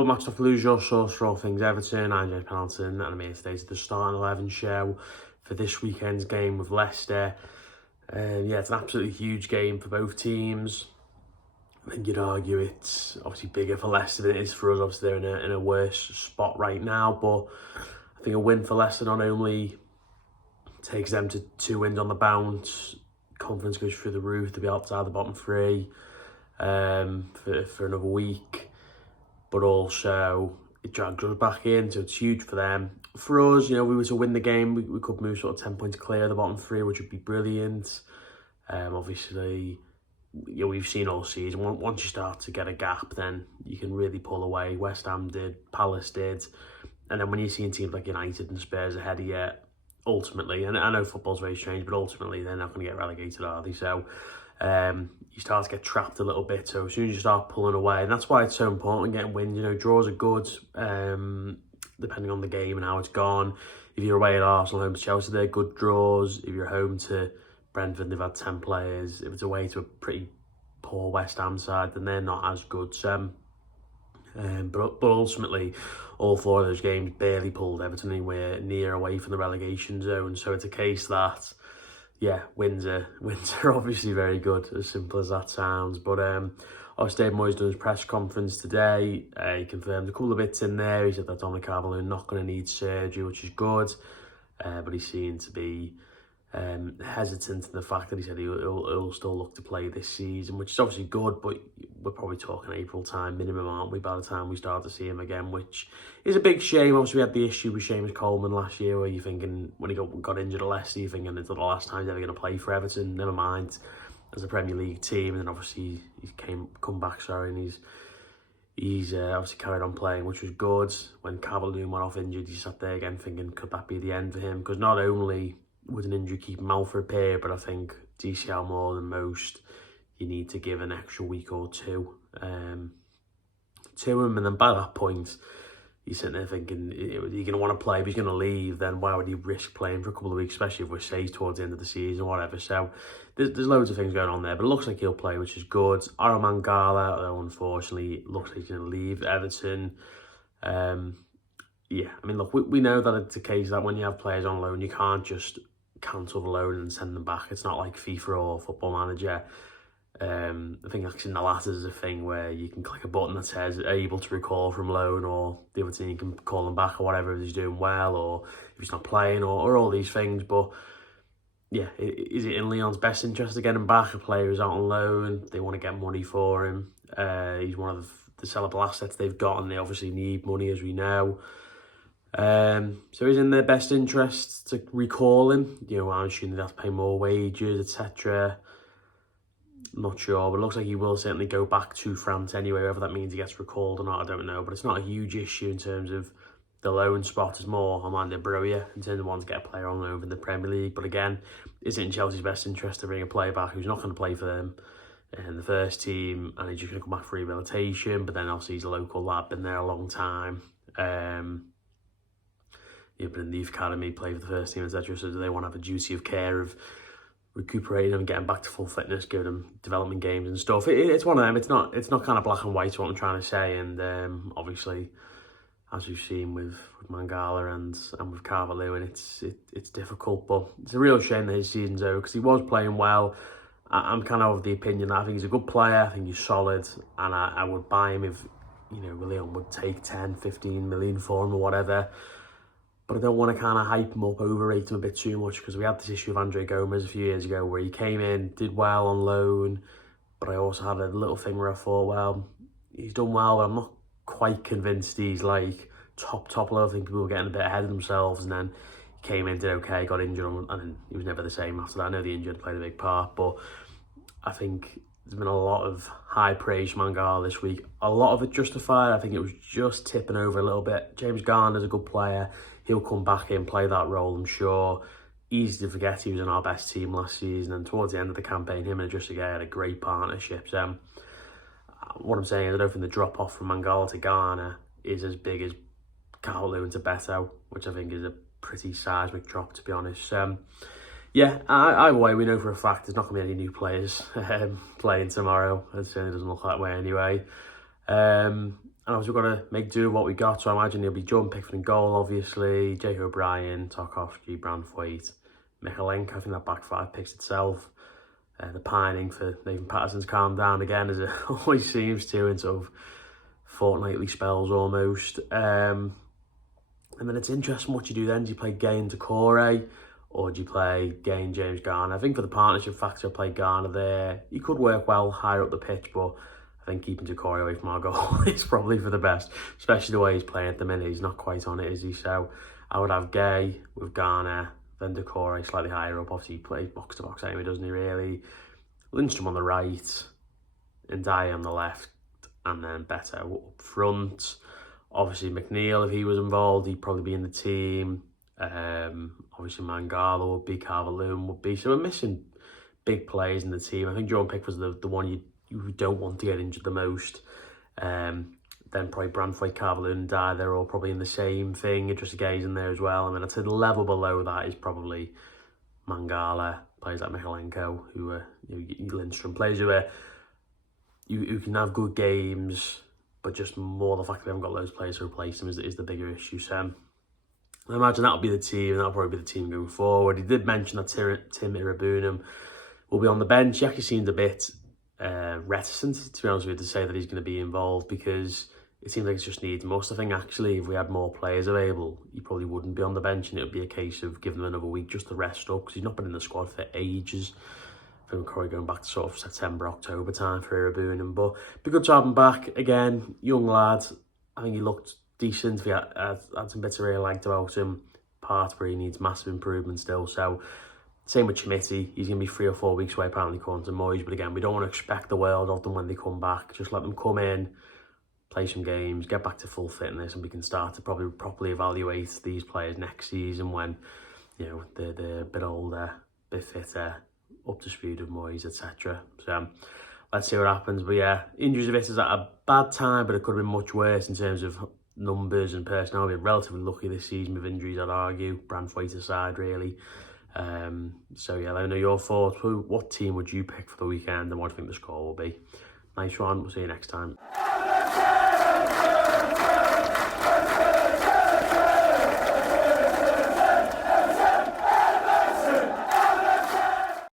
well, match off lose your source for all things Everton. I'm James Pendleton, and I'm here today to the Starting 11 show for this weekend's game with Leicester. It's an absolutely huge game for both teams. I think you'd argue it's obviously bigger for Leicester than it is for us. Obviously, they're in a worse spot right now, but I think a win for Leicester not only takes them to 2 wins on the bounce, confidence goes through the roof to be outside the bottom three for another week, but also it drags us back in, so it's huge for them. For us, we were to win the game, we could move sort of 10 points clear of the bottom three, which would be brilliant. Obviously, we've seen all season, once you start to get a gap, then you can really pull away. West Ham did, Palace did, and then when you're seeing teams like United and Spurs ahead of you, ultimately, and I know football's very strange, but ultimately they're not going to get relegated, are they? So you start to get trapped a little bit. So as soon as you start pulling away, and that's why it's so important getting wins. Draws are good, depending on the game and how it's gone. If you're away at Arsenal, home to Chelsea, they're good draws. If you're home to Brentford, they've had 10 players. If it's away to a pretty poor West Ham side, then they're not as good. But ultimately, all 4 of those games barely pulled Everton anywhere near away from the relegation zone. So it's a case that, wins are obviously very good, as simple as that sounds. But obviously, David Moyes done his press conference today. He confirmed a couple of bits in there. He said that Dominic Barlow not going to need surgery, which is good. But he seemed to be hesitant in the fact that he said he'll still look to play this season, which is obviously good, but we're probably talking April time minimum, aren't we, by the time we start to see him again, which is a big shame. Obviously, we had the issue with Seamus Coleman last year, where you're thinking, when he got injured at Leicester, you're thinking it's the last time he's ever going to play for Everton, never mind as a Premier League team. And then obviously he's come back, and he's obviously carried on playing, which was good. When Calvert-Lewin went off injured, you sat there again thinking, could that be the end for him? Because not only would an injury keep him out for a period, but I think DCL more than most, you need to give an extra week or two to him. And then by that point, you're sitting there thinking, you're going to want to play. If he's going to leave, then why would he risk playing for a couple of weeks, especially if we're safe towards the end of the season or whatever. So there's loads of things going on there, but it looks like he'll play, which is good. Mangala, though, unfortunately, looks like he's going to leave Everton. Look, we know that it's a case that when you have players on loan, you can't just cancel the loan and send them back. It's not like FIFA or Football Manager. I think actually in the latter is a thing where you can click a button that says able to recall from loan, or the other team can call them back or whatever if he's doing well, or if he's not playing, or all these things. But is it in Leon's best interest to get him back? A player who's out on loan, they want to get money for him. He's one of the sellable assets they've got, and they obviously need money, as we know. So it's in their best interest to recall him. I'm assuming they have to pay more wages, etc. Not sure, but it looks like he will certainly go back to France anyway, whether that means he gets recalled or not, I don't know. But it's not a huge issue in terms of the loan spot. It's more Armando Broja in terms of wanting to get a player on loan in the Premier League. But again, is it in Chelsea's best interest to bring a player back who's not going to play for them in the first team, and he's just going to come back for rehabilitation? But then obviously he's a local lad, been there a long time. Been in the youth academy, played for the first team, etc. So do they want to have a duty of care of recuperating him, getting back to full fitness, giving him development games and stuff? It's one of them. It's not kind of black and white, what I'm trying to say. And obviously, as we've seen with Mangala and with Calvert-Lewin, it's difficult. But it's a real shame that his season's over, because he was playing well. I'm kind of the opinion that I think he's a good player. I think he's solid, and I would buy him if Leon would take 10, 15 million for him or whatever. But I don't want to kind of hype him up, overrate him a bit too much, because we had this issue of Andre Gomez a few years ago where he came in, did well on loan, but I also had a little thing where I thought, well, he's done well, but I'm not quite convinced he's like top level. I think people were getting a bit ahead of themselves, and then he came in, did okay, got injured, and then he was never the same after that. I know the injury played a big part, but I think there's been a lot of high praise for Mangala this week. A lot of it justified. I think it was just tipping over a little bit. James Garner's a good player. He'll come back in, play that role, I'm sure. Easy to forget he was in our best team last season, and towards the end of the campaign, him and Idrissa Gueye had a great partnership. So what I'm saying is I don't think the drop-off from Mangala to Garner is as big as Calvert-Lewin to Beto, which I think is a pretty seismic drop, to be honest. Either way, we know for a fact there's not going to be any new players playing tomorrow. It certainly doesn't look that way anyway. And obviously we've got to make do with what we got, so I imagine he'll be Jordan Pickford in goal, obviously, Jake O'Brien, Tarkowski, Branthwaite, Michaelenko. I think that back five picks itself. The pining for Nathan Patterson's calmed down again, as it always seems to, in sort of fortnightly spells almost. And then it's interesting what you do then. Do you play Gay and Decore, or do you play Gay and James Garner? I think for the partnership factor, I play Garner there. He could work well higher up the pitch, but I think keeping Decore away from our goal is probably for the best, especially the way he's playing at the minute. He's not quite on it, is he? So I would have Gay with Garner, then Decore slightly higher up. Obviously, he plays box to box anyway, doesn't he, really? Lindstrom on the right, and Dyer on the left, and then Beto up front. Obviously, McNeil, if he was involved, he'd probably be in the team. Obviously, Mangala would be, Calvert-Lewin would be. So we're missing big players in the team. I think Jordan Pickford was the one you don't want to get injured the most. Then probably Branthwaite, Calvert-Lewin and Dyer, they're all probably in the same thing. Just Gay's in there as well. I mean, I'd say the level below that is probably Mangala, players like Michaelenko, who Lindstrom, players who can have good games, but just more the fact that we haven't got those players to replace them is the bigger issue. So I imagine that'll be the team, and that'll probably be the team going forward. He did mention that Tim Irabunam will be on the bench. He actually seemed a bit reticent, to be honest with you, to say that he's going to be involved, because it seems like it just needs must. I think actually if we had more players available, he probably wouldn't be on the bench, and it would be a case of giving him another week just to rest up, because he's not been in the squad for ages. I think we're probably going back to sort of September, October time for Irabunam, but it'd be good to have him back again. Young lad, I think he looked decent. We had some bits I really liked about him. Part where he needs massive improvement still. So same with Chimiti. He's going to be 3 or 4 weeks away, apparently, according to Moyes. But again, we don't want to expect the world of them when they come back. Just let them come in, play some games, get back to full fitness, and we can start to probably properly evaluate these players next season when, they're a bit older, a bit fitter, up to speed with Moyes, etc. So let's see what happens. But yeah, injuries of it is at a bad time, but it could have been much worse in terms of numbers and personnel. We're relatively lucky this season with injuries, I'd argue. Branthwaite aside, really. So yeah, let me know your thoughts. What team would you pick for the weekend, and what do you think the score will be? Nice one. We'll see you next time.